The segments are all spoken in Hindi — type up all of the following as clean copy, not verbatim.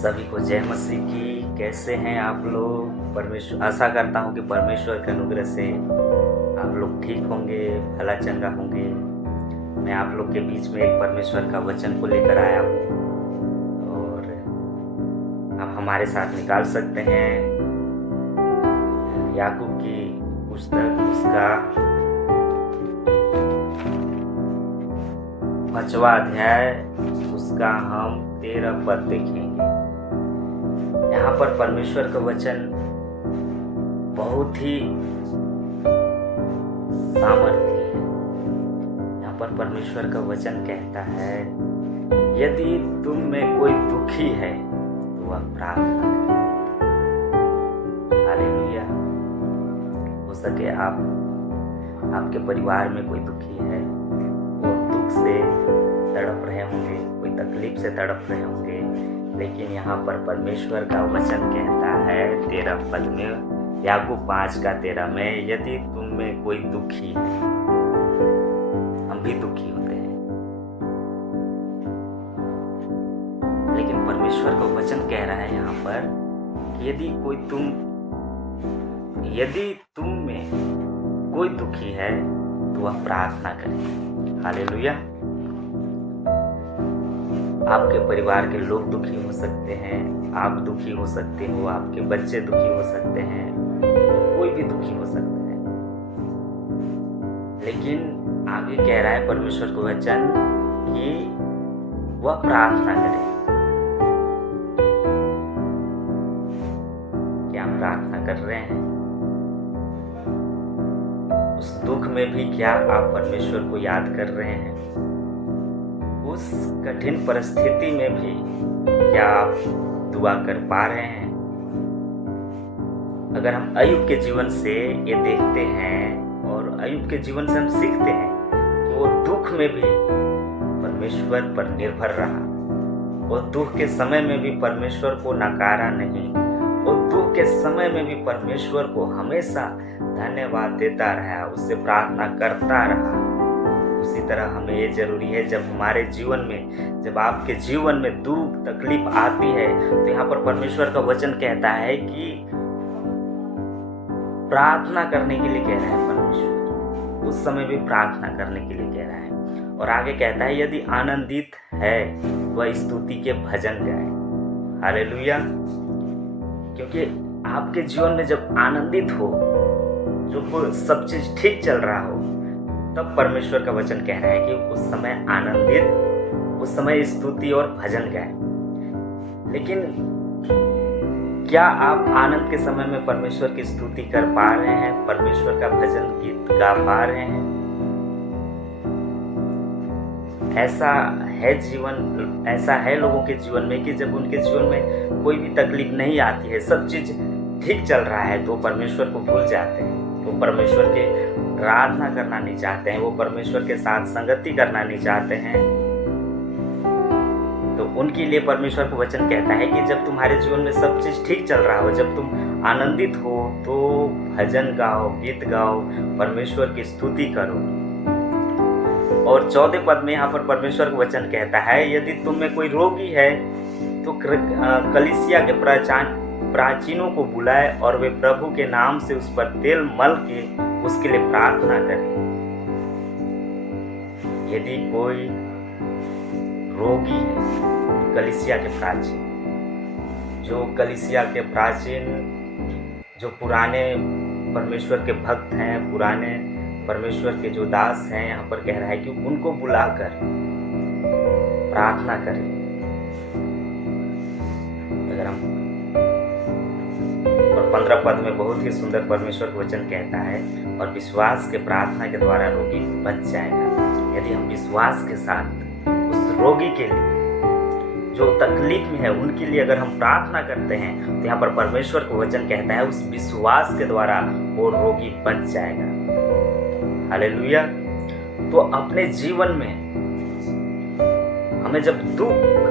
सभी को जय मसीह की। कैसे हैं आप लोग? परमेश्वर, आशा करता हूँ कि परमेश्वर के अनुग्रह से आप लोग ठीक होंगे, भला चंगा होंगे। मैं आप लोग के बीच में एक परमेश्वर का वचन को लेकर आया हूँ और आप हमारे साथ निकाल सकते हैं याकूब की पुस्तक, उसका 5वां अध्याय, उसका हम 13 पद देखेंगे। यहाँ पर परमेश्वर का वचन बहुत ही सामर्थ्य है। यहाँ पर परमेश्वर का वचन कहता है, यदि तुम में कोई दुखी है तो वह प्रार्थना करे। हालेलुया। हो सके आपके परिवार में कोई दुखी है, वो दुख से तड़प रहे होंगे, कोई तकलीफ से तड़प रहे होंगे, लेकिन यहाँ पर परमेश्वर का वचन कहता है 13 पद में, याकूब 5:13 में, यदि तुम में कोई दुखी है। हम भी दुखी होते हैं, लेकिन परमेश्वर का वचन कह रहा है यहाँ पर कि यदि तुम में कोई दुखी है तो वह प्रार्थना करे। हालेलुया। आपके परिवार के लोग दुखी हो सकते हैं, आप दुखी हो सकते हो, आपके बच्चे दुखी हो सकते हैं, कोई भी दुखी हो सकता है, लेकिन आगे कह रहा है परमेश्वर का वचन कि वह प्रार्थना करे। क्या हम प्रार्थना कर रहे हैं? उस दुख में भी क्या आप परमेश्वर को याद कर रहे हैं? उस कठिन परिस्थिति में भी क्या आप दुआ कर पा रहे हैं? अगर हम अय्यूब के जीवन से ये देखते हैं और अय्यूब के जीवन से हम सीखते हैं कि वो दुख में भी परमेश्वर पर निर्भर रहा, वो दुख के समय में भी परमेश्वर को नकारा नहीं, वो दुख के समय में भी परमेश्वर को हमेशा धन्यवाद देता रहा, उससे प्रार्थना करता रहा। उसी तरह हमें ये जरूरी है, जब हमारे जीवन में, जब आपके जीवन में दुख तकलीफ आती है, तो यहाँ पर परमेश्वर का वचन कहता है कि प्रार्थना करने के लिए कह रहा है परमेश्वर। उस समय भी प्रार्थना करने के लिए कह रहा है। और आगे कहता है, यदि आनंदित है वह स्तुति के भजन गाए। हालेलुया। क्योंकि आपके जीवन में जब आनंदित हो, जो सब चीज ठीक चल रहा हो, तब परमेश्वर का वचन कह रहा है कि उस समय आनंदित, उस समय स्तुति और भजन गाए। लेकिन क्या आप आनंद के समय में परमेश्वर की स्तुति कर पा रहे हैं? परमेश्वर का भजन गीत गा पा रहे हैं? ऐसा है लोगों के जीवन में कि जब उनके जीवन में कोई भी तकलीफ नहीं आती है, सब चीज ठीक चल रहा है, तो परमेश्वर को भूल जाते हैं, वो परमेश्वर के प्रार्थना करना नहीं चाहते हैं, वो परमेश्वर के साथ संगति करना नहीं चाहते हैं। तो उनके लिए परमेश्वर का वचन कहता है कि जब तुम्हारे जीवन में सब चीज ठीक चल रहा हो, जब तुम आनंदित हो, तो भजन गाओ, गीत गाओ, परमेश्वर की स्तुति करो। और 14 पद में यहाँ पर परमेश्वर का वचन कहता है, यदि तुम में कोई रोगी है तो कलीसिया के प्राचीनों को बुलाए और वे प्रभु के नाम से उस पर तेल मल के उसके लिए प्रार्थना करें। यदि कोई रोगी है, कलीसिया के प्राचीन, जो पुराने परमेश्वर के भक्त हैं, पुराने परमेश्वर के जो दास हैं, यहाँ पर कह रहा है कि उनको बुलाकर प्रार्थना करें। अगर हम 15 पद में बहुत ही सुंदर परमेश्वर का वचन कहता है, और विश्वास के प्रार्थना के द्वारा रोगी बच जाएगा। यदि हम विश्वास के साथ उस रोगी के लिए, जो तकलीफ में है, उनके लिए अगर हम प्रार्थना करते हैं, तो यहाँ पर परमेश्वर का वचन कहता है उस विश्वास के द्वारा वो रोगी बच जाएगा। हालेलुया। तो अपने जीवन में हमें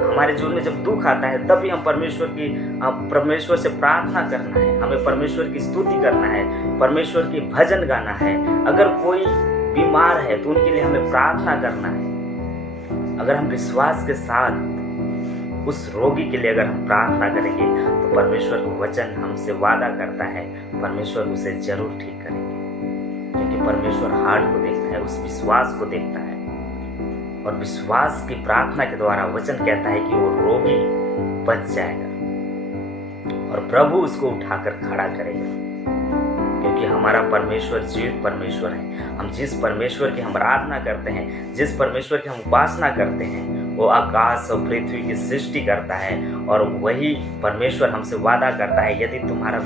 हमारे जीवन में जब दुख आता है, तब भी हम परमेश्वर से प्रार्थना करना है, हमें परमेश्वर की स्तुति करना है, परमेश्वर की भजन गाना है। अगर कोई बीमार है तो उनके लिए हमें प्रार्थना करना है। अगर हम विश्वास के साथ उस रोगी के लिए अगर हम प्रार्थना करेंगे तो परमेश्वर का वचन हमसे वादा करता है, परमेश्वर उसे जरूर ठीक करेंगे। क्योंकि परमेश्वर हार्ट को देखता है, उस विश्वास को देखता है, और विश्वास की प्रार्थना के द्वारा वचन कहता है कि वो रोगी बच जाएगा और प्रभु उसको उठाकर खड़ा करेगा। क्योंकि हमारा परमेश्वर जीवित परमेश्वर है। हम जिस परमेश्वर की हम आराधना करते हैं, जिस परमेश्वर की हम उपासना करते हैं, वो आकाश और पृथ्वी की सृष्टि करता है, और वही परमेश्वर हमसे वादा करता है, यदि तुम्हारा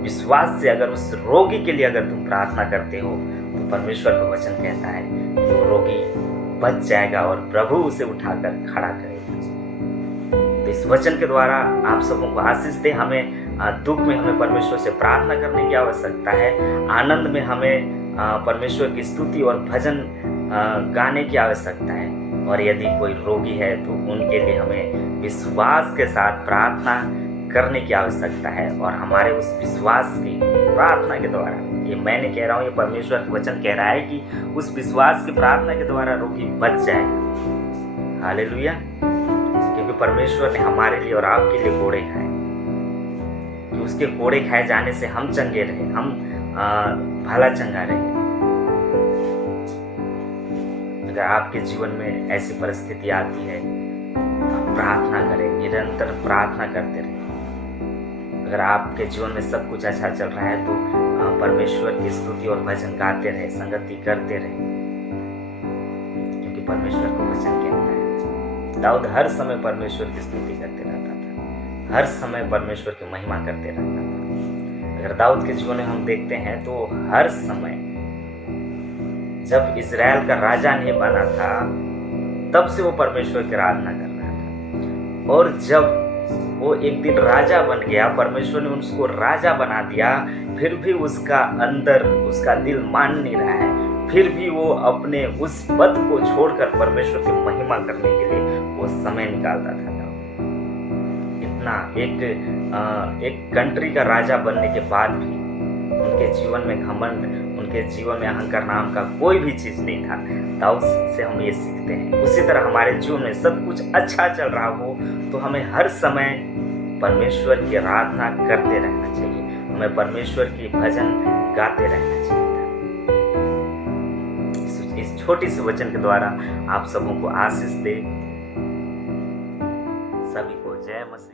विश्वास से अगर उस रोगी के लिए अगर तुम प्रार्थना करते हो तो परमेश्वर का वचन कहता है कि वो रोगी बच जाएगा और प्रभु उसे उठाकर खड़ा करेगा। तो इस वचन के द्वारा आप सबों को आशीष दे। हमें दुख में हमें परमेश्वर से प्रार्थना करने की आवश्यकता है, आनंद में हमें परमेश्वर की स्तुति और भजन गाने की आवश्यकता है, और यदि कोई रोगी है तो उनके लिए हमें विश्वास के साथ प्रार्थना करने की आवश्यकता है। और हमारे उस विश्वास की प्रार्थना के द्वारा, ये मैं नहीं कह रहा हूँ, ये परमेश्वर का वचन कह रहा है कि उस विश्वास की प्रार्थना के द्वारा रोगी बच जाएगा। हालेलुया। क्योंकि परमेश्वर ने हमारे लिए और आपके लिए कोड़े खाए, कि उसके कोड़े खाए जाने से हम चंगे रहे, हम भला चंगा रहे। अगर आपके जीवन में ऐसी परिस्थिति आती है तो प्रार्थना करें, निरंतर प्रार्थना करते रहें। अगर आपके जीवन में सब कुछ अच्छा चल रहा है तो परमेश्वर की स्तुति और भजन गाते रहे, संगति करते रहे, क्योंकि परमेश्वर को वचन कहता है। दाऊद हर समय परमेश्वर की स्तुति करते रहता था, हर समय परमेश्वर की महिमा करते रहता था। अगर दाऊद के जीवन में हम देखते हैं तो हर समय जब इजराइल का राजा नहीं बना था तब से वो परमेश्वर की आराधना कर रहा था, और जब वो एक दिन राजा बन गया, परमेश्वर ने उसको राजा बना दिया, फिर भी उसका अंदर, उसका दिल मान नहीं रहा है, फिर भी वो अपने उस पद को छोड़कर परमेश्वर की महिमा करने के लिए वो समय निकालता था। इतना एक कंट्री का राजा बनने के बाद भी उनके जीवन में घमंड, उनके जीवन में अहंकार नाम का कोई भी चीज नहीं था। दाऊद से हम ये सीखते हैं। उसी तरह हमारे जीवन में सब कुछ अच्छा चल रहा हो तो हमें हर समय परमेश्वर की आराधना करते रहना चाहिए, हमें परमेश्वर की भजन गाते रहना चाहिए। इस छोटी सी वचन के द्वारा आप सबों को आशीष दे। सभी को जय मसीह।